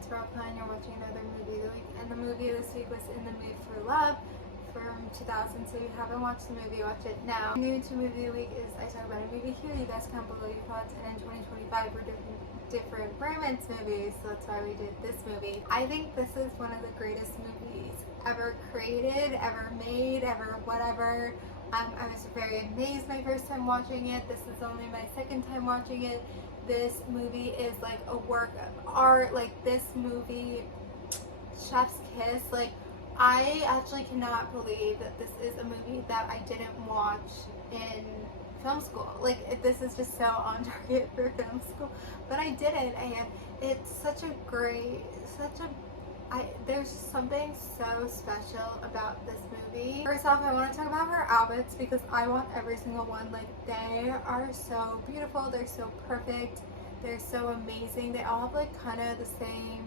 it's Rockline. You're watching another movie of the week, and the movie this week was In the Mood for Love from 2000. So if you haven't watched the movie, watch it now. New to movie of the week is I talk about a movie here. You guys comment below your thoughts, and in 2025 we're doing different romance movies, so that's why we did this movie. I think this is one of the greatest movies ever created, ever made, ever whatever. I was very amazed my first time watching it. This is only my second time watching it. This movie is like a work of art. Like this movie, Chef's Kiss, like I actually cannot believe that this is a movie that I didn't watch in film school. Like this is just so on target for film school, but I didn't, and it's such a great, there's something so special about this movie. First off, I want to talk about her outfits because I want every single one. Like they are so beautiful, they're so perfect, they're so amazing. They all have like kind of the same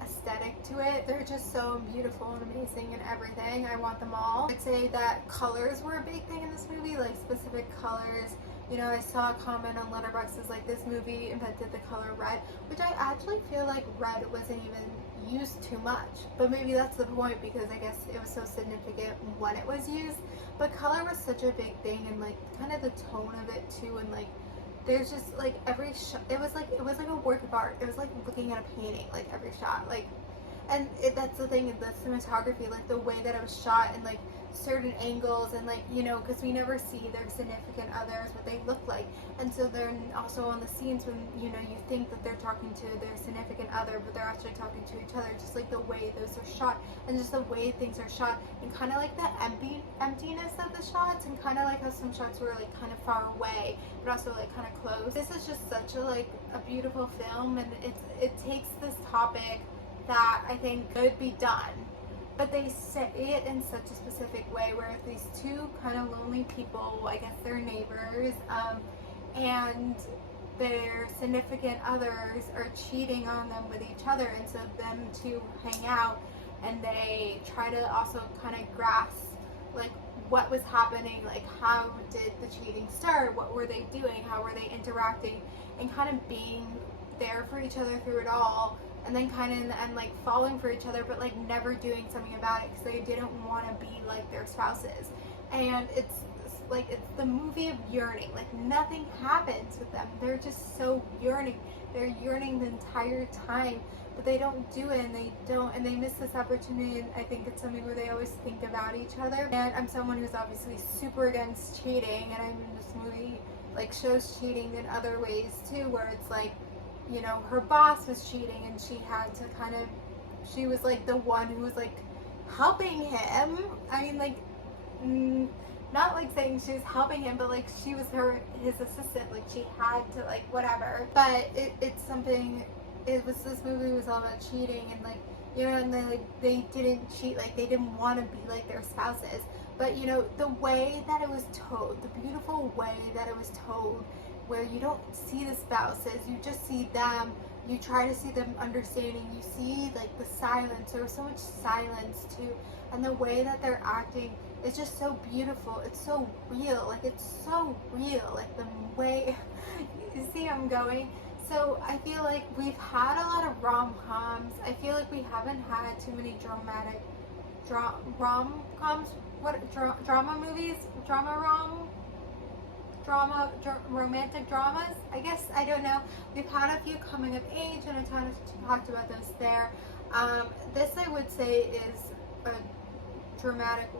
aesthetic to it. They're just so beautiful and amazing and everything. I want them all. I'd say that colors were a big thing in this movie, like specific colors. You know, I saw a comment on Letterboxd like this movie invented the color red, which I actually feel like red wasn't even used too much, but maybe that's the point because I guess it was so significant when it was used. But color was such a big thing, and like kind of the tone of it too, and like there's just like every shot, it was like a work of art. It was like looking at a painting, like every shot, like, and that's the thing, the cinematography, like the way that it was shot, and like certain angles, and like, you know, because we never see their significant others, what they look like, and so they're also on the scenes when, you know, you think that they're talking to their significant other, but they're actually talking to each other. Just like the way those are shot, and just the way things are shot, and kind of like the emptiness of the shots, and kind of like how some shots were like kind of far away, but also like kind of close. This is just such a like a beautiful film, and it takes this topic that I think could be done, but they say it in such a specific way where these two kind of lonely people, I guess they're neighbors, and their significant others are cheating on them with each other, and so them two hang out and they try to also kind of grasp like what was happening, like how did the cheating start, what were they doing, how were they interacting, and kind of being there for each other through it all. And then kind of in the end, like falling for each other, but like never doing something about it because they didn't want to be like their spouses. And it's the movie of yearning. Like nothing happens with them. They're just so yearning. They're yearning the entire time, but they don't do it, and they miss this opportunity. And I think it's something where they always think about each other. And I'm someone who's obviously super against cheating, and I mean this movie like shows cheating in other ways too, where it's like, you know, her boss was cheating, and she was like the one who was like helping him. I mean, like, not like saying she was helping him, but like she was his assistant. Like she had to like whatever. But it's something. This movie was all about cheating, and like, you know, and they didn't cheat. Like they didn't want to be like their spouses. But you know, the way that it was told, the beautiful way that it was told, where you don't see the spouses, you just see them, you try to see them understanding, you see like the silence. There was so much silence too, and the way that they're acting is just so beautiful. It's so real, like it's so real, like the way, you see I'm going. So I feel like we've had a lot of rom-coms. I feel like we haven't had too many dramatic rom-coms, drama movies, romantic dramas, I guess. I don't know. We've had a few coming of age, and I kind of talked about those there. This I would say is a dramatic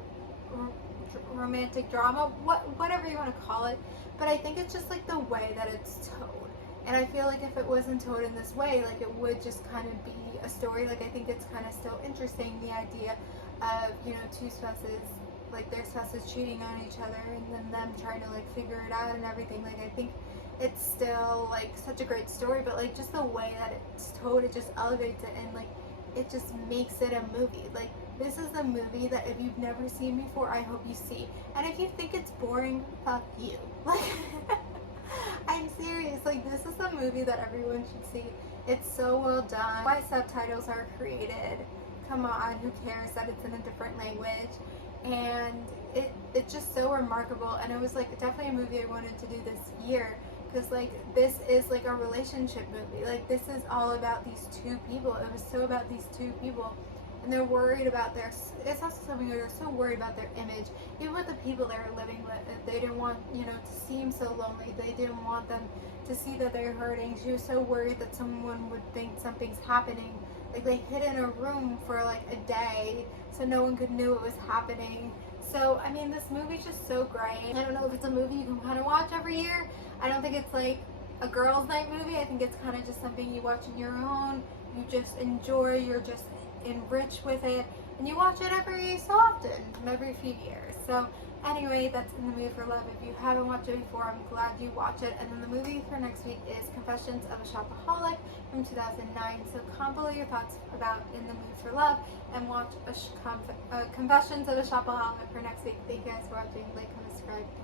romantic drama, whatever you want to call it, but I think it's just like the way that it's told. And I feel like if it wasn't told in this way, like it would just kind of be a story. Like I think it's kind of still interesting, the idea of, you know, two spouses, like their spouses cheating on each other, and then them trying to like figure it out and everything. Like I think it's still like such a great story, but like just the way that it's told, it just elevates it, and like it just makes it a movie. Like this is a movie that if you've never seen before, I hope you see. And if you think it's boring, fuck you. Like I'm serious, like this is a movie that everyone should see. It's so well done. Why subtitles are created. Come on, who cares that it's in a different language? And it's just so remarkable, and it was like definitely a movie I wanted to do this year, because like this is like a relationship movie. Like this is all about these two people. It was so about these two people, and they're worried about their. It's also something where they're so worried about their image, even with the people they were living with. They didn't want to seem so lonely. They didn't want them to see that they're hurting. She was so worried that someone would think something's happening. Like they hid in a room for like a day so no one could know it was happening. So I mean, this movie's just so great. I don't know if it's a movie you can kind of watch every year. I don't think it's like a girls' night movie. I think it's kind of just something you watch on your own. You just enjoy. You're just enriched with it, and you watch it every so often, every few years. So anyway, that's In the Mood for Love. If you haven't watched it before, I'm glad you watch it. And then the movie for next week is Confessions of a Shopaholic from 2009. So comment below your thoughts about In the Mood for Love, and watch Confessions of a Shopaholic for next week. Thank you guys for watching. Like, comment, subscribe.